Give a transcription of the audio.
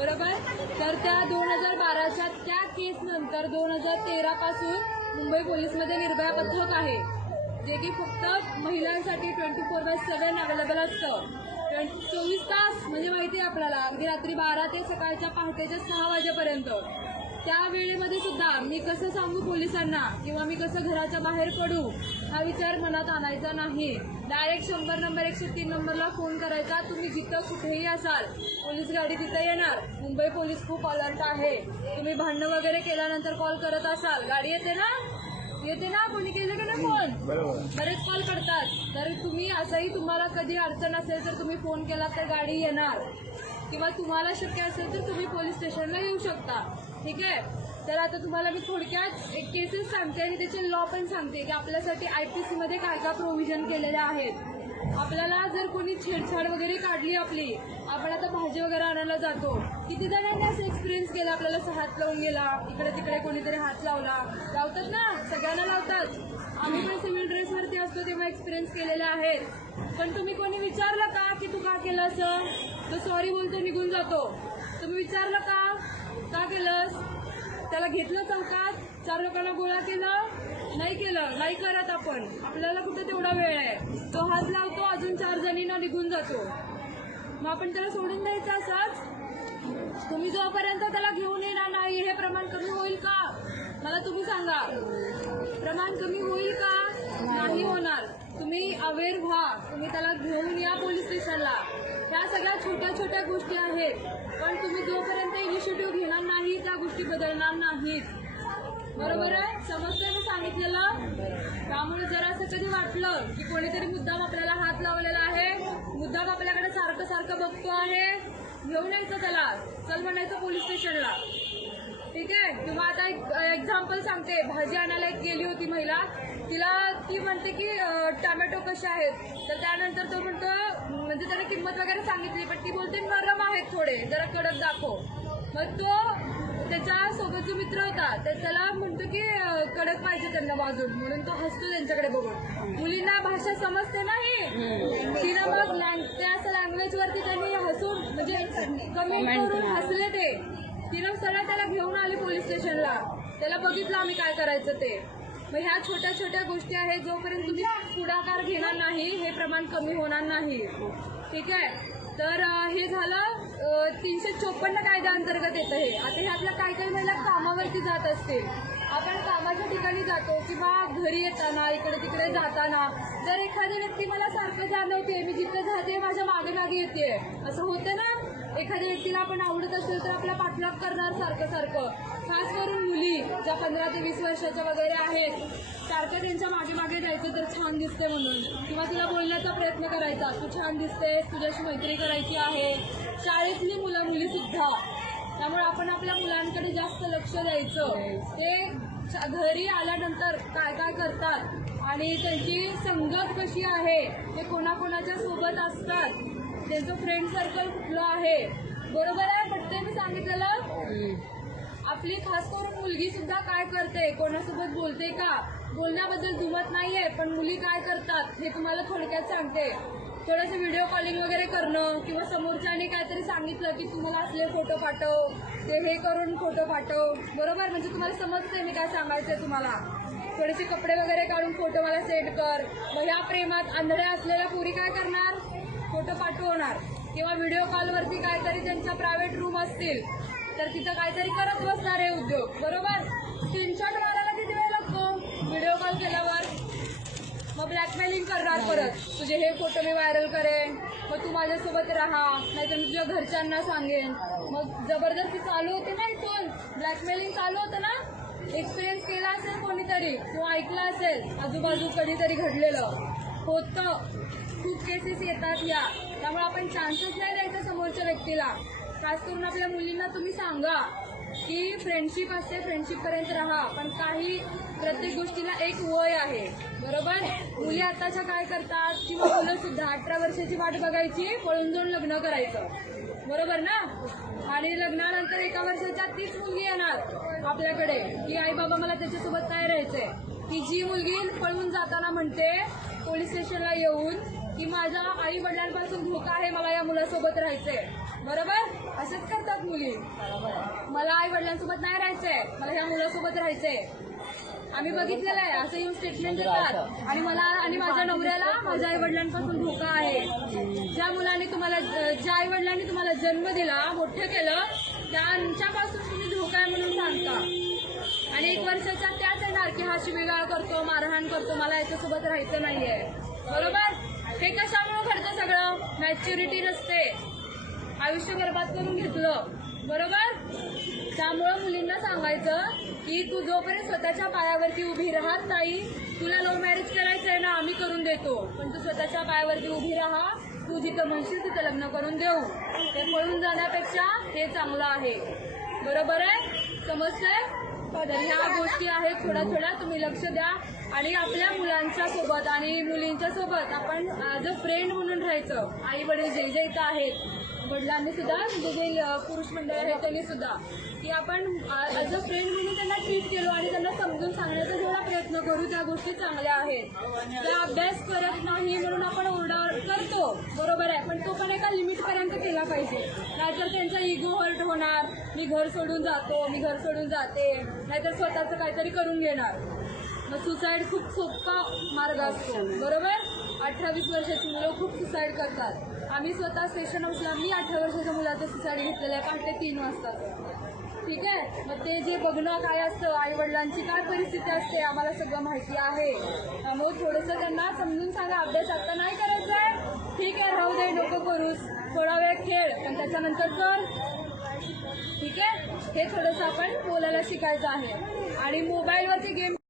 बरोबर तर त्या दोन हजार बाराच्या त्या केस नंतर दोन हजार तेरा पासून मुंबई पोलीसमध्ये निर्भया पथक आहे जे की फक्त महिलांसाठी twenty four by seven available असतं चोवीस तास म्हणजे माहिती आहे आपल्याला अगदी रात्री बारा ते सकाळच्या पहाटेच्या सहा वाजेपर्यंत त्या वेळेमध्ये सुद्धा मी कसं सांगू पोलिसांना किंवा मी कसं घराच्या बाहेर पडू हा विचार मनात आणायचा नाही डायरेक्ट शंभर नंबर एकशे तीन नंबरला फोन करायचा तुम्ही जिथं कुठेही असाल पोलीस गाडी तिथं येणार मुंबई पोलीस खूप अलर्ट आहे तुम्ही भांडणं वगैरे केल्यानंतर कॉल करत असाल गाडी येते ना येते ना कोणी केलं का ना फोन बरेच कॉल करतात तर तुम्ही असंही तुम्हाला कधी अडचण असेल तर तुम्ही फोन केला तर गाडी येणार किंवा तुम्हाला शक्य असेल तर तुम्ही पोलीस स्टेशनला येऊ शकता ठीक आहे तर आता तुम्हाला मी थोडक्यात एक केसेस सांगते आणि त्याचे लॉ पण सांगते की आपल्यासाठी आय पी सीमध्ये काय काय प्रोव्हिजन केलेले आहेत आपल्याला जर कोणी छेडछाड वगैरे काढली आपली आपण आता भाजी वगैरे आणायला जातो किती जणांनी असं एक्सपिरियन्स केला आपल्याला हात लावून गेला इकडे तिकडे कोणीतरी हात लावला लावतात ना सगळ्यांना लावतात आम्ही पण सिव्हिल ड्रेसवरती असतो तेव्हा एक्सपिरियन्स केलेला आहे पण तुम्ही कोणी विचारलं का की तू का केलं असं तो सॉरी बोलतो निघून जातो तुम्ही विचारलं का का केलंस त्याला घेतलं चौकात चार लोकांना गोळा केलं नाही केलं नाही करत आपण आपल्याला कुठं तेवढा वेळ आहे तो हात लावतो अजून चार जणींना निघून जातो मग आपण त्याला सोडून द्यायचा असाच तुम्ही जोपर्यंत त्याला घेऊन येणार नाही हे प्रमाण कमी होईल का मला तुम्ही सांगा प्रमाण कमी होईल का नाही होणार तुम्ही अवेअर व्हा तुम्ही त्याला घेऊन या पोलीस स्टेशनला ह्या सगळ्या छोट्या छोट्या गोष्टी आहेत पण तुम्ही जोपर्यंत इनिशिएटिव्ह घेणार नाही त्या गोष्टी बदलणार नाहीत बरोबर आहे मी सांगितलेलं त्यामुळे जर असं कधी वाटलं की कोणीतरी मुद्दाम आपल्याला हात लावलेला आहे मुद्दाम आपल्याकडे सारखं सारखं बघतो आहे घेऊन यायचं त्याला चल म्हणायचं पोलीस स्टेशनला ठीक आहे किंवा आता एक एक्झाम्पल सांगते भाजी आणायला एक गेली होती महिला तिला ती म्हणते की टमॅटो कसे आहेत तर त्यानंतर तो म्हणतो म्हणजे त्याने किंमत वगैरे सांगितली पण ती बोलते नरम आहेत थोडे जरा कडक दाखव मग तो त्याच्या सोबत जो मित्र होता त्याला म्हणतो की कडक पाहिजे त्यांना बाजून म्हणून तो हसतो त्यांच्याकडे बघून मुलींना भाषा समजते नाही तिला मग त्या लँग्वेज वरती त्यांनी हसून म्हणजे कमेंट करून हसले ते तिनं सरळ त्याला घेऊन आले पोलीस स्टेशनला त्याला बघितलं आम्ही काय करायचं ते मग ह्या छोट्या छोट्या गोष्टी आहेत जोपर्यंत तुम्ही पुढाकार घेणार नाही हे प्रमाण कमी होणार नाही ठीक आहे तर हे झालं तीनशे चोपन्न अंतर्गत येतं हे आता हे आपल्या काही काही महिला कामावरती जात असतील आपण कामाच्या ठिकाणी जातो किंवा घरी येताना इकडे तिकडे जाताना जर एखादी व्यक्ती मला सारखं जाणवते मी जिथे जाते माझ्या मागे मागे येते असं होतं ना एखाद्या व्यक्तीला आपण आवडत असेल तर आपला पाठलाग करणार सारखं सारखं खास करून मुली ज्या पंधरा ते वीस वर्षाच्या वगैरे आहेत सारख्या त्यांच्या मागे मागे जायचं तर छान दिसते म्हणून किंवा तिला बोलण्याचा प्रयत्न करायचा तू छान दिसते तुझ्याशी मैत्री करायची आहे शाळेतली मुलं मुली सुद्धा त्यामुळे आपण आपल्या मुलांकडे जास्त लक्ष द्यायचं ते घरी आल्यानंतर काय काय करतात आणि त्यांची संगत कशी आहे ते कोणाकोणाच्या सोबत असतात त्यांचं फ्रेंड सर्कल कुठलं आहे बरोबर आहे पटते मी सांगितलेलं आपली खास करून मुलगी सुद्धा काय करते कोणासोबत बोलते का बोलण्याबद्दल दुमत नाहीये पण मुली काय करतात हे तुम्हाला थोडक्यात सांगते थोडंसं व्हिडिओ कॉलिंग वगैरे करणं किंवा समोरच्याने काहीतरी सांगितलं की तुम्हाला असले फोटो पाठव ते हे करून फोटो पाठव बरोबर म्हणजे तुम्हाला समजते मी काय सांगायचंय तुम्हाला थोडेसे कपडे वगैरे काढून फोटो मला सेंड कर मग या प्रेमात आंधळ्या असलेल्या पुरी काय करणार फोटो पाठवणार किंवा व्हिडिओ कॉलवरती काहीतरी त्यांच्या प्रायव्हेट रूम असतील तर तिथं काहीतरी करत बसणार आहे उद्योग बरोबर स्क्रीनशॉट मारायला किती वेळ लागतो व्हिडिओ कॉल केल्यावर मग ब्लॅकमेलिंग करणार परत तुझे हे फोटो मी व्हायरल करेन मग तू माझ्यासोबत राहा नाहीतर मी तुझ्या घरच्यांना सांगेन मग जबरदस्ती चालू होते ना इथून ब्लॅकमेलिंग चालू होतं ना एक्सपिरियन्स केला असेल कोणीतरी किंवा ऐकलं असेल आजूबाजू कधीतरी घडलेलं होतं खूप केसेस येतात या त्यामुळे आपण चान्सेस नाही द्यायचा समोरच्या व्यक्तीला खास करून आपल्या मुलींना तुम्ही सांगा की फ्रेंडशिप असते फ्रेंडशिप पर्यंत राहा पण काही प्रत्येक गोष्टीला एक वय आहे बरोबर मुली आताच्या काय करतात किंवा मुलं सुद्धा अठरा वर्षाची वाट बघायची पळून जाऊन लग्न करायचं बरोबर ना आणि लग्नानंतर एका वर्षाच्या तीच मुलगी येणार आपल्याकडे की आई बाबा मला त्याच्यासोबत काय राहायचंय की जी मुलगी पळून जाताना म्हणते पोलीस स्टेशनला येऊन की माझ्या आई वडिलांपासून धोका आहे मला या मुलासोबत राहायचंय बरोबर असंच करतात मुली मला आई वडिलांसोबत नाही राहायचंय मला या मुलासोबत राहायचंय आम्ही बघितलेलं आहे असं येऊन स्टेटमेंट म्हणजे देतात आणि मला आणि माझ्या नवऱ्याला माझ्या आई वडिलांपासून धोका आहे ज्या मुलांनी तुम्हाला ज्या आई वडिलांनी तुम्हाला जन्म दिला मोठं केलं त्यांच्यापासून तुम्ही धोका आहे म्हणून सांगता आणि एक वर्षाच्या त्याच येणार की हा शिवेगाळ करतो मारहाण करतो मला याच्यासोबत राहायचं नाहीये बरोबर हे कशामुळं घडतं सगळं मॅच्युरिटी नसते आयुष्य बर्बाद करून घेतलं बरोबर त्यामुळं मुलींना सांगायचं की तू जोपर्यंत स्वतःच्या पायावरती उभी राहत नाही तुला लव्ह मॅरेज करायचं आहे ना आम्ही करून देतो पण तू स्वतःच्या पायावरती उभी राहा तू जिथं म्हणशील तिथं लग्न करून देऊ ते पळून जाण्यापेक्षा हे चांगलं आहे बरोबर आहे समजतंय उत्पादन ह्या गोष्टी आहेत थोड्या थोड्या तुम्ही लक्ष द्या आणि आपल्या मुलांच्या सोबत आणि मुलींच्या सोबत आपण ॲज अ फ्रेंड म्हणून राहायचं आई वडील जे जे इथं आहेत वडिलांनी सुद्धा म्हणजे जे जे पुरुष मंडळ आहेत त्यांनी सुद्धा की आपण ॲज अ फ्रेंड म्हणून त्यांना ट्रीट केलो आणि त्यांना समजून सांगण्याचा जेवढा प्रयत्न करू त्या गोष्टी चांगल्या आहेत त्या अभ्यास करत नाही म्हणून आपण ओरडा करतो बरोबर आहे पण तो पण एका केला पाहिजे नाहीतर त्यांचा इगो हर्ट होणार मी घर सोडून जातो मी घर सोडून जाते नाहीतर स्वतःचं काहीतरी करून घेणार मग सुसाईड खूप सोपा मार्ग असतो बरोबर अठ्ठावीस वर्षाची मुलं खूप सुसाईड करतात आम्ही स्वतः स्टेशन हाऊसला मी अठरा वर्षाच्या मुलाचं सुसाईड घेतलेलं आहे पहाटे तीन वाजता ठीक आहे मग ते जे बघणं काय असतं आई वडिलांची काय परिस्थिती असते आम्हाला सगळं माहिती आहे मग थोडंसं त्यांना समजून सांगा अभ्यास आता नाही करायचा आहे ठीक आहे राहू दे नको करूस थोडा वेळ खेळ पण त्याच्यानंतर कर ठीक आहे हे थोडंसं आपण बोलायला शिकायचं आहे आणि मोबाईलवरती गेम